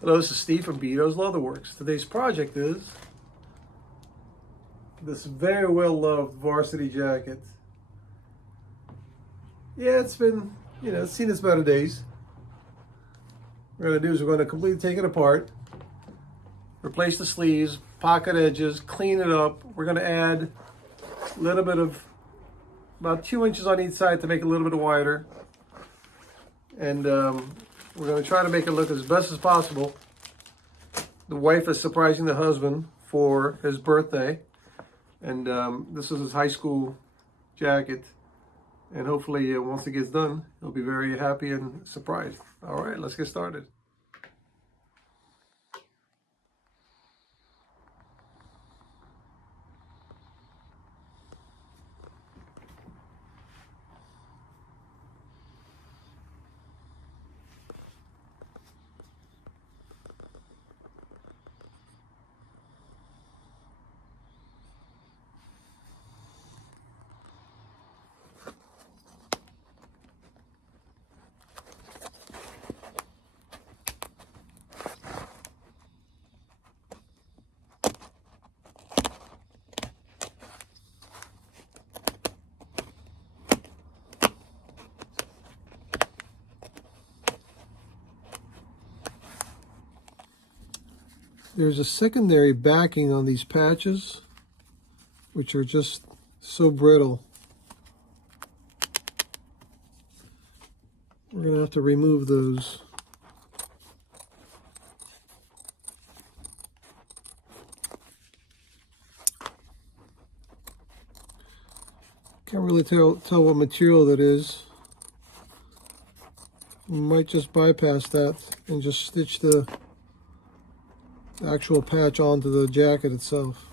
Hello, this is Steve from Beto's Leatherworks. Today's project is this very well-loved varsity jacket. Yeah, it's been, it's seen its better days. What we're going to do is we're going to completely take it apart, replace the sleeves, pocket edges, clean it up. We're going to add a little bit of, about 2 inches on each side to make it a little bit wider. And we're going to try to make it look as best as possible. The wife is surprising the husband for his birthday. And this is his high school jacket. And hopefully once it gets done, he'll be very happy and surprised. All right, let's get started. There's a secondary backing on these patches, which are just so brittle. We're going to have to remove those. Can't really tell what material that is. We might just bypass that and just stitch the actual patch onto the jacket itself.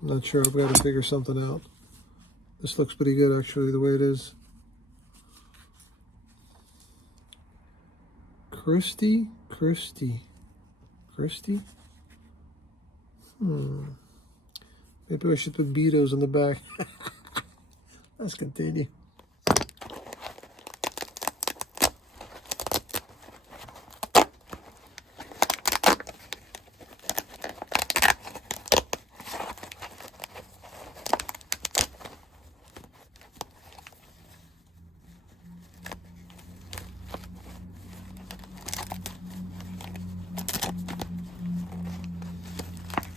I'm not sure. I've got to figure something out. This looks pretty good actually the way it is. Christy? Maybe I should put Beto's on the back. Let's continue.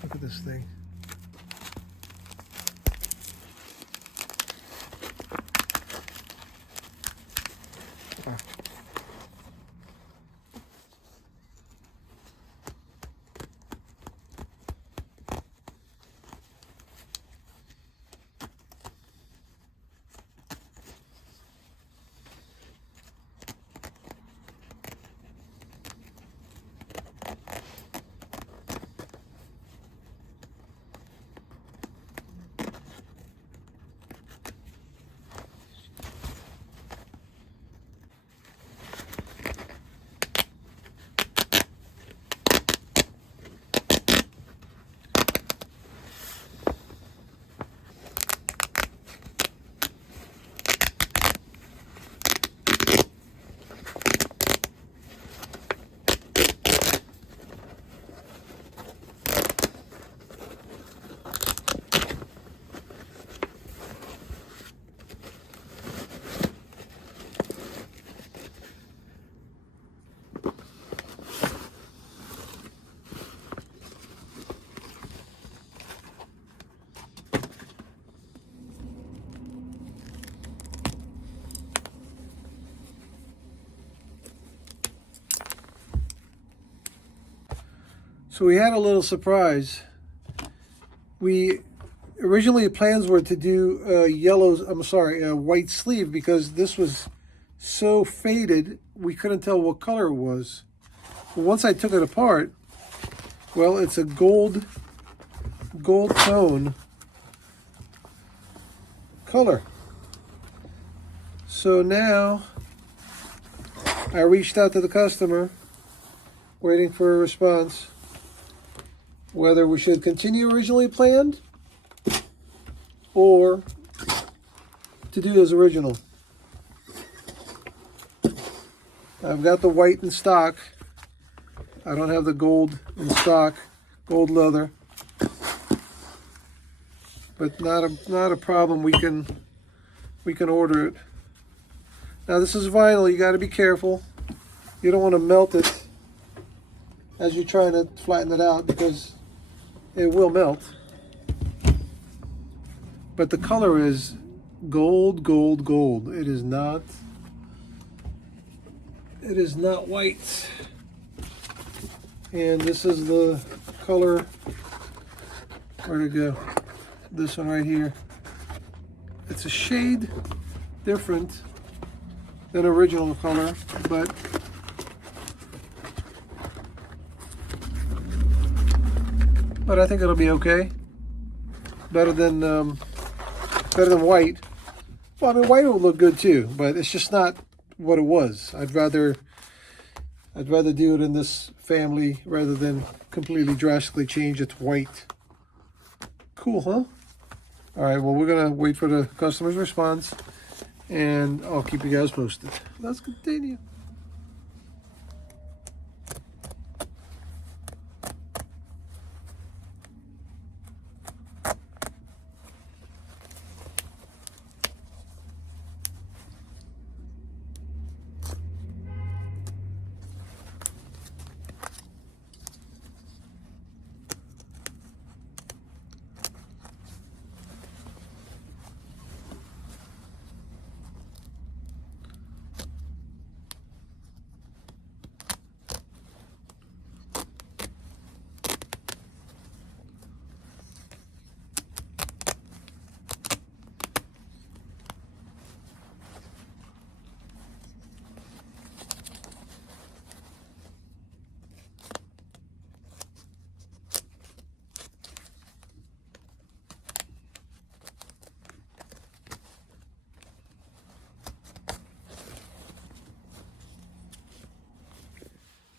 Look at this thing. So we had a little surprise. We originally plans were to do a white sleeve because this was so faded we couldn't tell what color it was. But once I took it apart, well, it's a gold tone color. So now I reached out to the customer, waiting for a response, whether we should continue originally planned or to do as original. I've got the white in stock. I don't have the gold in stock, gold leather. But not a problem. We can order it. Now this is vinyl. You got to be careful. You don't want to melt it as you're trying to flatten it out because it will melt. But the color is gold, gold, gold. It is not white. And this is the color. Where'd it go? This one right here. It's a shade different than original color, but I think it'll be okay. Better than white. Well, I mean, white will look good too, but it's just not what it was. I'd rather do it in this family rather than completely drastically change it to white. Cool, huh? All right, well, we're gonna wait for the customer's response and I'll keep you guys posted. Let's continue.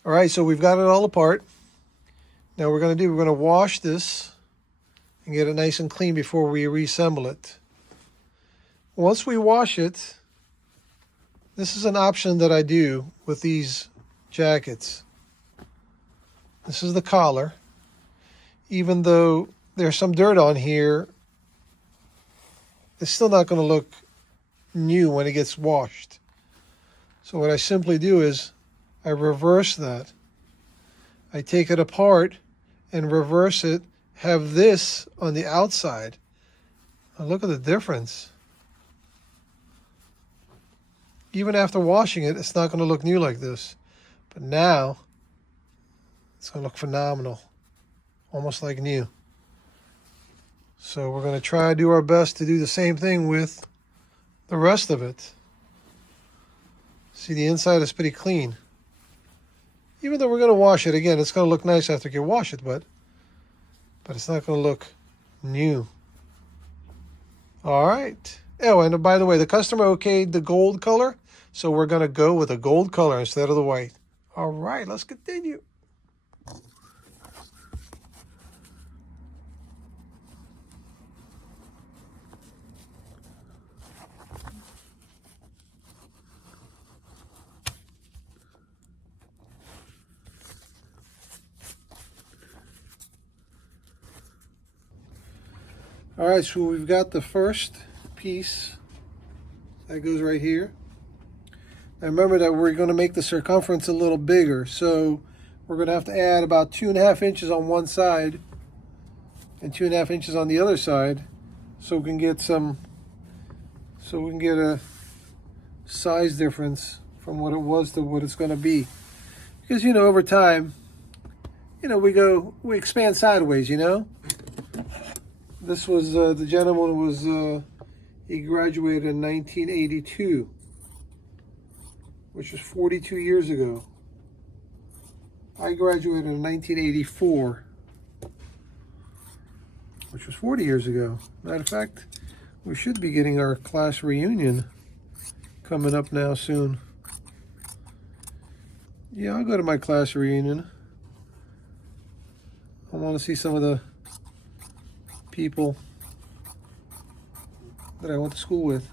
All right, so we've got it all apart. Now we're going to wash this and get it nice and clean before we reassemble it. Once we wash it, this is an option that I do with these jackets. This is the collar. Even though there's some dirt on here, it's still not going to look new when it gets washed. So what I simply do is I reverse that. I take it apart and reverse it, have this on the outside. Now look at the difference. Even after washing it, it's not going to look new like this. But now, it's going to look phenomenal. Almost like new. So we're going to try to do our best to do the same thing with the rest of it. See, the inside is pretty clean. Even though we're going to wash it again, it's going to look nice after you wash it, but it's not going to look new. All right. Oh, and by the way, the customer okayed the gold color, so we're going to go with a gold color instead of the white. All right, let's continue. All right, so we've got the first piece that goes right here. Now remember that we're going to make the circumference a little bigger, so we're going to have to add about 2.5 inches on one side and 2.5 inches on the other side, so we can get a size difference from what it was to what it's going to be. Because over time, we expand sideways, This was, the gentleman was, he graduated in 1982, which was 42 years ago. I graduated in 1984, which was 40 years ago. Matter of fact, we should be getting our class reunion coming up now soon. Yeah, I'll go to my class reunion. I want to see some of the people that I went to school with.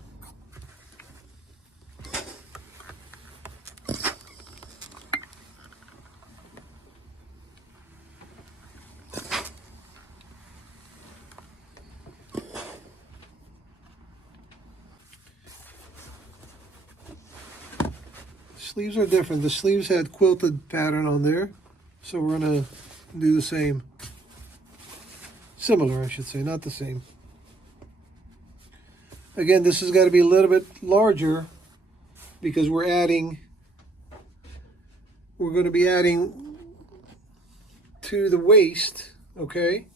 Sleeves are different. The sleeves had quilted pattern on there, so we're gonna do the same. Similar, I should say, not the same. Again, this has got to be a little bit larger because we're going to be adding to the waist, okay?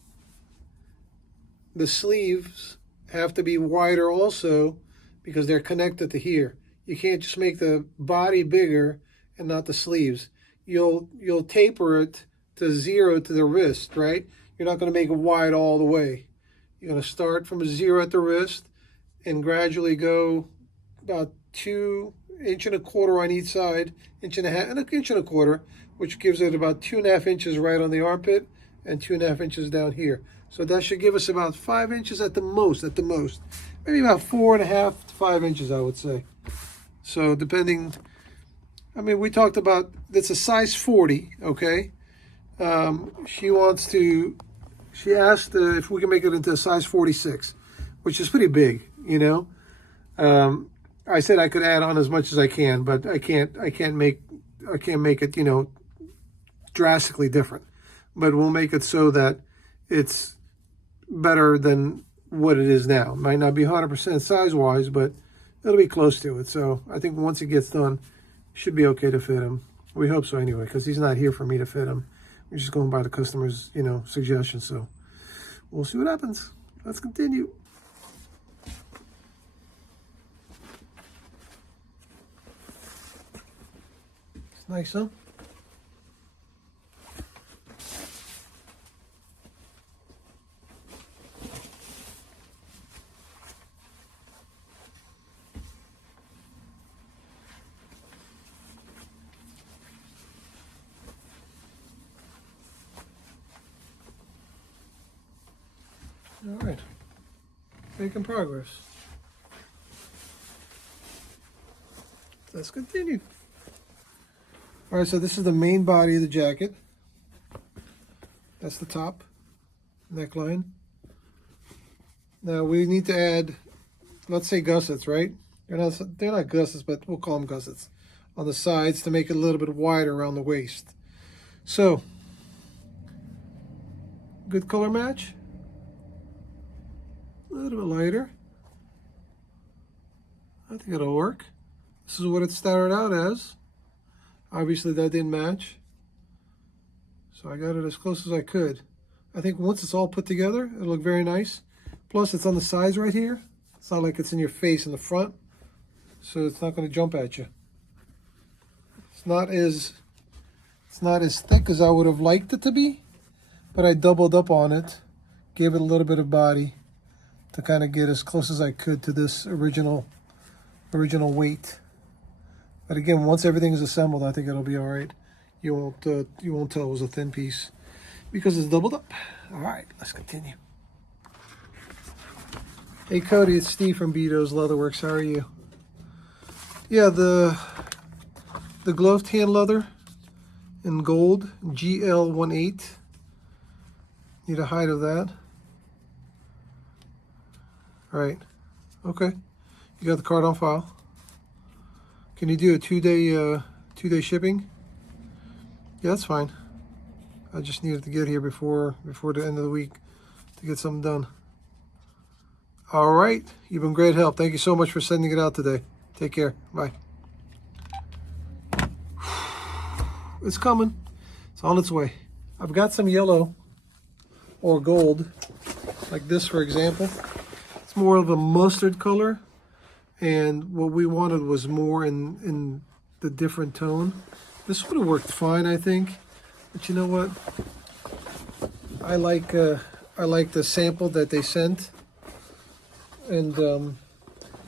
The sleeves have to be wider also because they're connected to here. You can't just make the body bigger and not the sleeves. You'll taper it to 0 to the wrist, right? You're not going to make it wide all the way. You're going to start from a 0 at the wrist and gradually go about 2 1.25 inches on each side, 1.5 inches and 1.25 inches, which gives it about 2.5 inches right on the armpit and 2.5 inches down here. So that should give us about 5 inches at the most, maybe about 4.5 to 5 inches, I would say. So depending, I mean, we talked about, that's a size 40, okay? She asked if we can make it into a size 46, which is pretty big, you know. I said I could add on as much as I can, but I can't make it, you know, drastically different. But we'll make it so that it's better than what it is now. Might not be 100% size-wise, but it'll be close to it. So I think once it gets done, it should be okay to fit him. We hope so anyway, because he's not here for me to fit him. We're just going by the customer's, you know, suggestions. So we'll see what happens. Let's continue. It's nice, huh? All right, making progress. Let's continue. All right, so this is the main body of the jacket. That's the top neckline. Now we need to add, let's say, gussets, right? They're not gussets, but we'll call them gussets on the sides to make it a little bit wider around the waist. So, good color match. A little bit lighter. I think it'll work. This is what it started out as. Obviously that didn't match, so I got it as close as I could. I think once it's all put together, it'll look very nice. Plus it's on the sides right here. It's not like it's in your face in the front, so it's not going to jump at you. It's not as thick as I would have liked it to be, but I doubled up on it, gave it a little bit of body to kind of get as close as I could to this original weight. But again, once everything is assembled, I think it'll be all right. You won't tell it was a thin piece because it's doubled up. All right, let's continue. Hey Cody, it's Steve from Beto's Leatherworks. How are you? Yeah, the gloved hand leather in gold, GL18. Need a height of that. All right. Okay. You got the card on file. Can you do a two-day shipping? Yeah, that's fine. I just needed to get here before the end of the week to get something done. All right. You've been great help. Thank you so much for sending it out today. Take care. Bye. It's coming. It's on its way. I've got some yellow or gold, like this, for example. It's more of a mustard color, and what we wanted was more in the different tone. This would have worked fine, I think, but you know what? I like the sample that they sent, and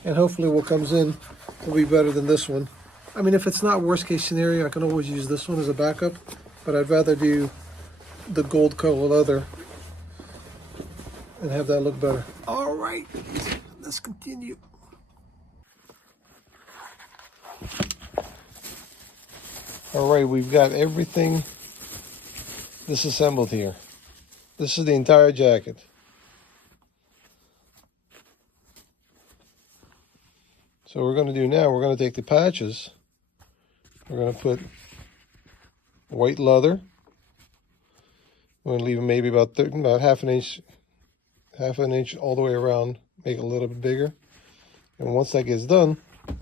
hopefully what comes in will be better than this one. I mean, if it's not worst case scenario, I can always use this one as a backup, but I'd rather do the gold color leather and have that look better. All right, let's continue. All right, we've got everything disassembled here. This is the entire jacket. So what we're going to do now, we're going to take the patches We're going to put white leather. I'm going to leave it maybe about half an inch all the way around, make it a little bit bigger. And once that gets done,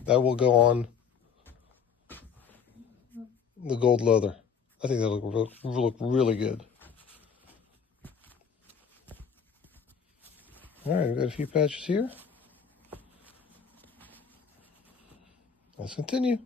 that will go on the gold leather. I think that'll look really good. All right, we've got a few patches here. Let's continue.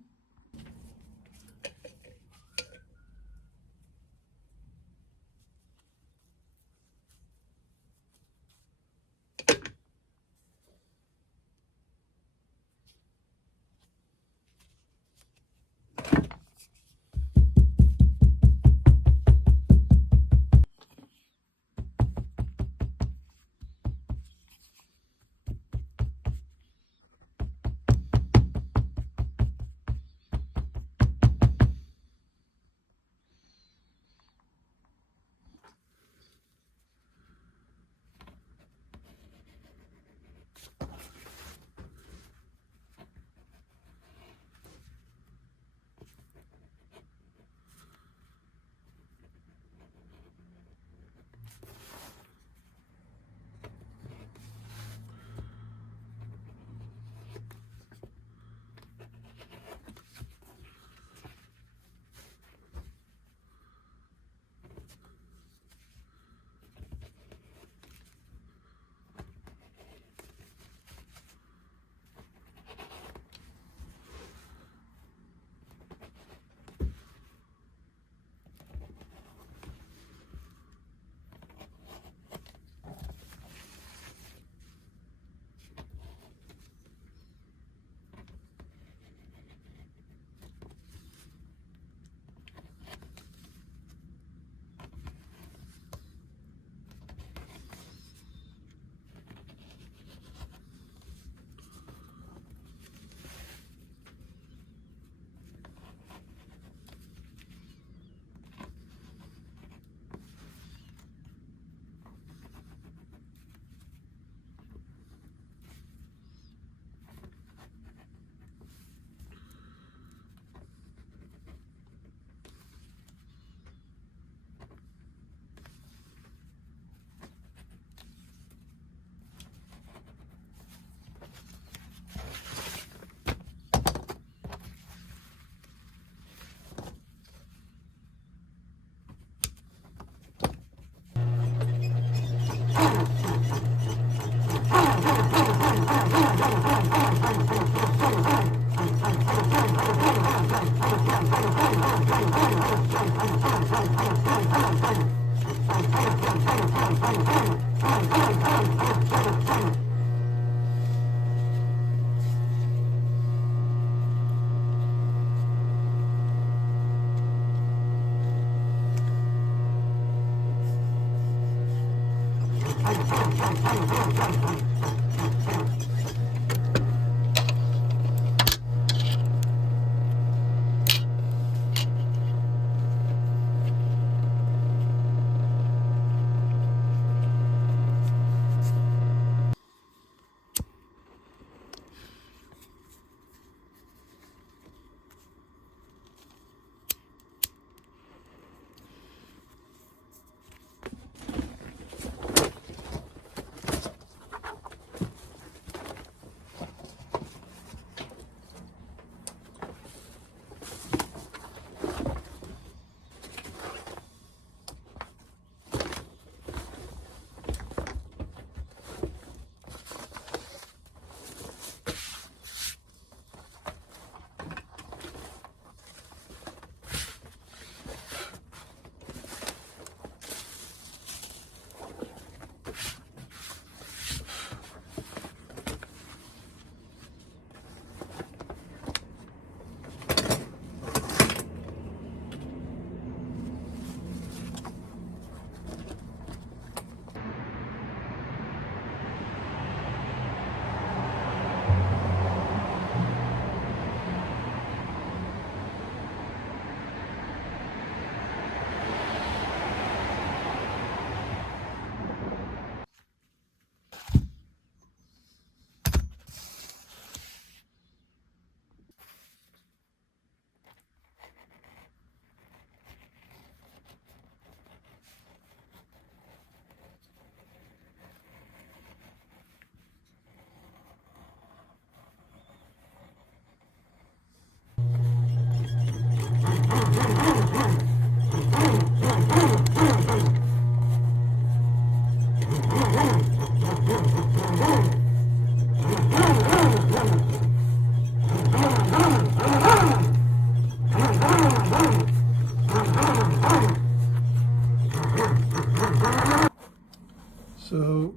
So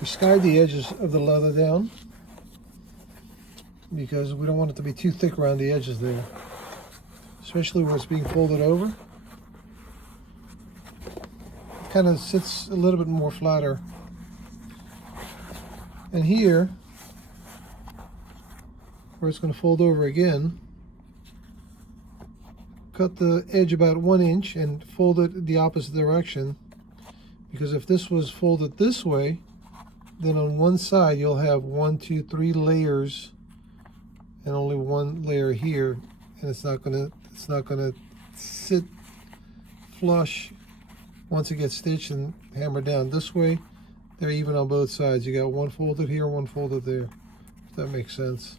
we scarred the edges of the leather down because we don't want it to be too thick around the edges there, especially where it's being folded over. It kind of sits a little bit more flatter. And here, where it's going to fold over again, cut the edge about 1 inch and fold it the opposite direction, because if this was folded this way, then on one side you'll have 1, 2, 3 layers and only one layer here, and it's not gonna sit flush once it gets stitched and hammered down. This way they're even on both sides. You got one folded here, one folded there, if that makes sense.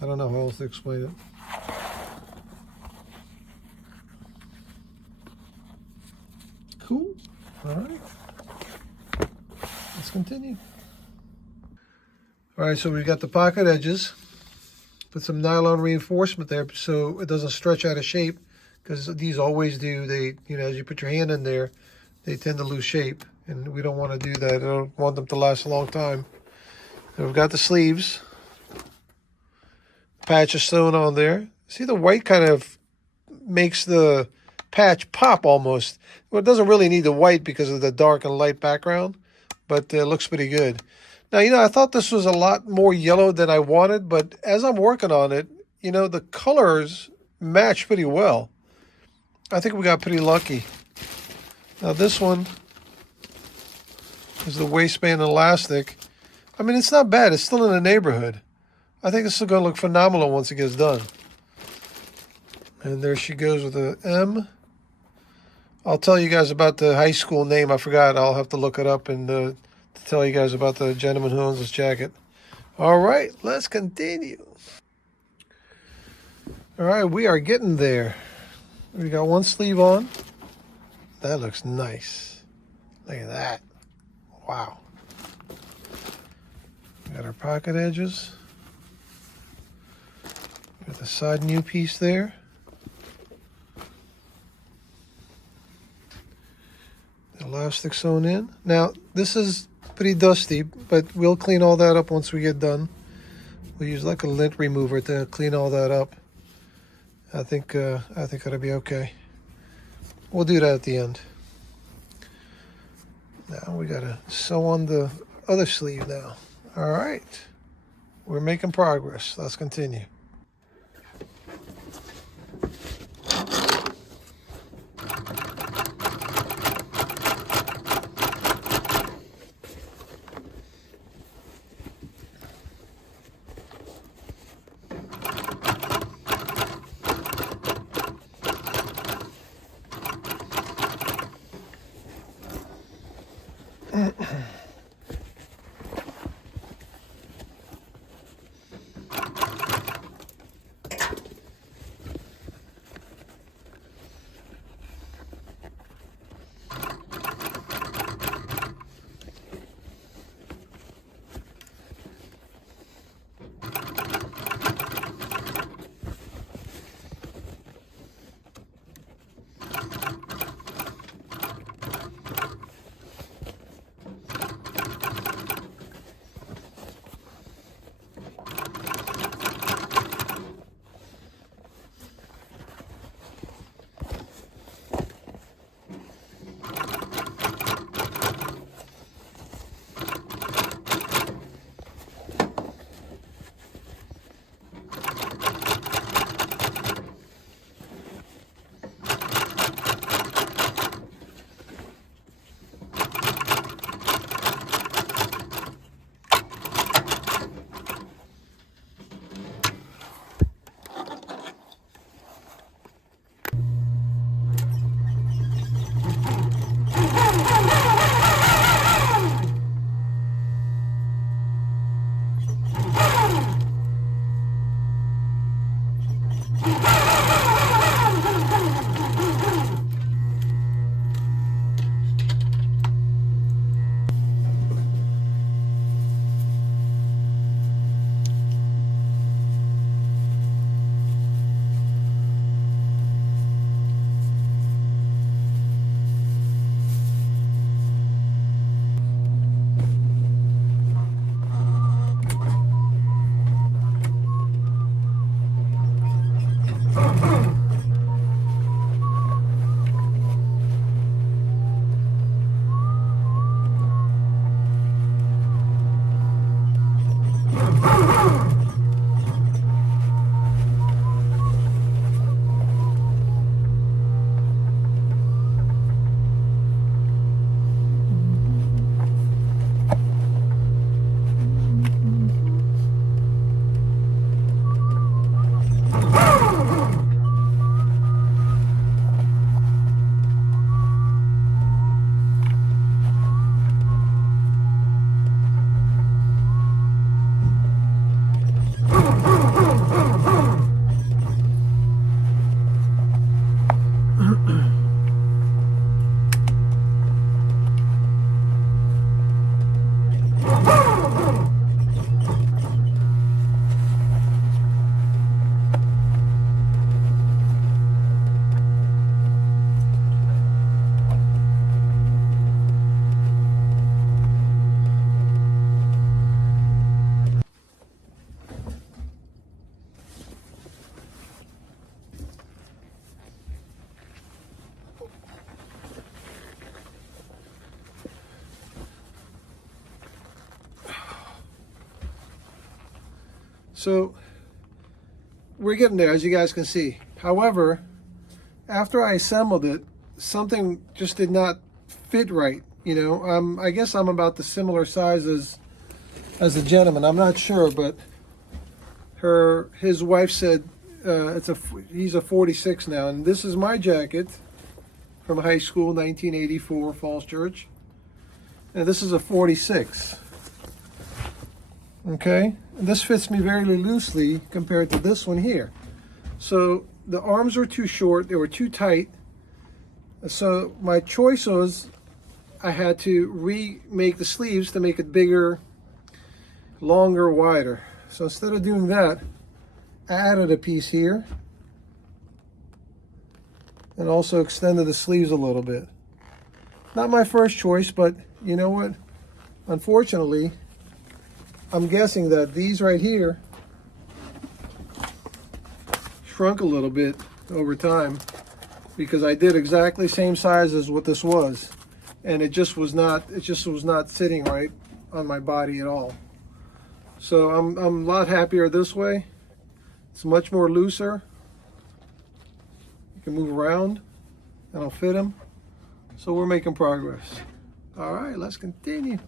I don't know how else to explain it. Cool. All right. Let's continue. All right, so we've got the pocket edges. Put some nylon reinforcement there so it doesn't stretch out of shape, because these always do. They, as you put your hand in there, they tend to lose shape, and we don't want to do that. I don't want them to last a long time. And we've got the sleeves. Patch is sewn on there. See, the white kind of makes the patch pop almost. Well, it doesn't really need the white because of the dark and light background, but it looks pretty good. Now, I thought this was a lot more yellow than I wanted, but as I'm working on it, the colors match pretty well. I think we got pretty lucky. Now, this one is the waistband elastic. I mean, it's not bad. It's still in the neighborhood. I think this is going to look phenomenal once it gets done. And there she goes with the M. I'll tell you guys about the high school name. I forgot. I'll have to look it up and to tell you guys about the gentleman who owns this jacket. All right, let's continue. All right, we are getting there. We got one sleeve on. That looks nice. Look at that. Wow. We got our pocket edges. Got the side new piece there. The elastic sewn in. Now, this is pretty dusty, but we'll clean all that up once we get done. We'll use like a lint remover to clean all that up. I think it'll be okay. We'll do that at the end. Now we gotta sew on the other sleeve now. All right, we're making progress. Let's continue. So we're getting there, as you guys can see. However, after I assembled it, something just did not fit right. You know, I guess I'm about the similar size as the gentleman. I'm not sure, but his wife said he's a 46 now, and this is my jacket from high school, 1984, Falls Church, and this is a 46. Okay, and this fits me very loosely compared to this one here. So the arms were too short, they were too tight. So my choice was I had to remake the sleeves to make it bigger, longer, wider. So instead of doing that, I added a piece here and also extended the sleeves a little bit. Not my first choice, but you know what? Unfortunately, I'm guessing that these right here shrunk a little bit over time because I did exactly same size as what this was, and it just was not sitting right on my body at all. So I'm a lot happier this way. It's much more looser. You can move around and I'll fit them. So we're making progress. All right, let's continue.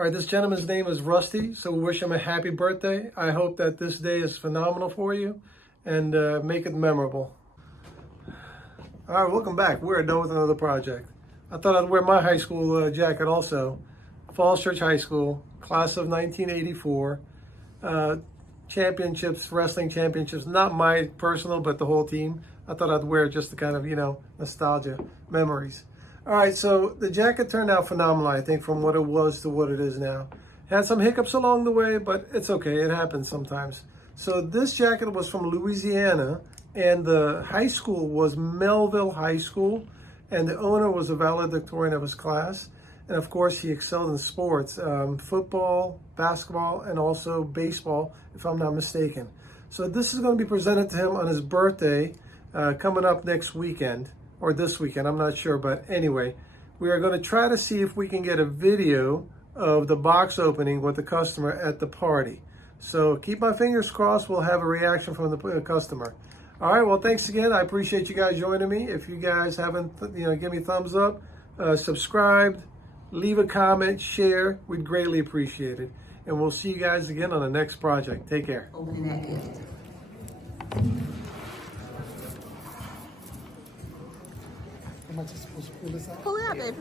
All right, this gentleman's name is Rusty, so we wish him a happy birthday. I hope that this day is phenomenal for you and make it memorable. All right, welcome back. We're done with another project. I thought I'd wear my high school jacket also. Falls Church High School, class of 1984. Championships, wrestling championships, not my personal, but the whole team. I thought I'd wear it just to kind of, nostalgia, memories. All right, so the jacket turned out phenomenal, I think, from what it was to what it is now. Had some hiccups along the way, but it's okay. It happens sometimes. So this jacket was from Louisiana, and the high school was Melville High School, and the owner was a valedictorian of his class. And of course, he excelled in sports, football, basketball, and also baseball, if I'm not mistaken. So this is going to be presented to him on his birthday coming up next weekend, or this weekend, I'm not sure. But anyway, we are going to try to see if we can get a video of the box opening with the customer at the party. So keep my fingers crossed, we'll have a reaction from the customer. All right, well, thanks again. I appreciate you guys joining me. If you guys haven't, give me a thumbs up, subscribe, leave a comment, share. We'd greatly appreciate it. And we'll see you guys again on the next project. Take care. Opening that gift. Am I just supposed to pull this out? Pull it out, baby.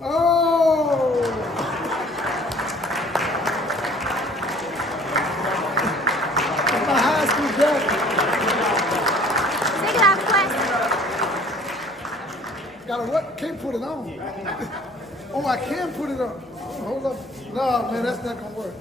Oh! It's my high school jacket. Take it out, quick. Got a what? Can't put it on. Oh, I can put it on. Hold up. No, man, that's not gonna work.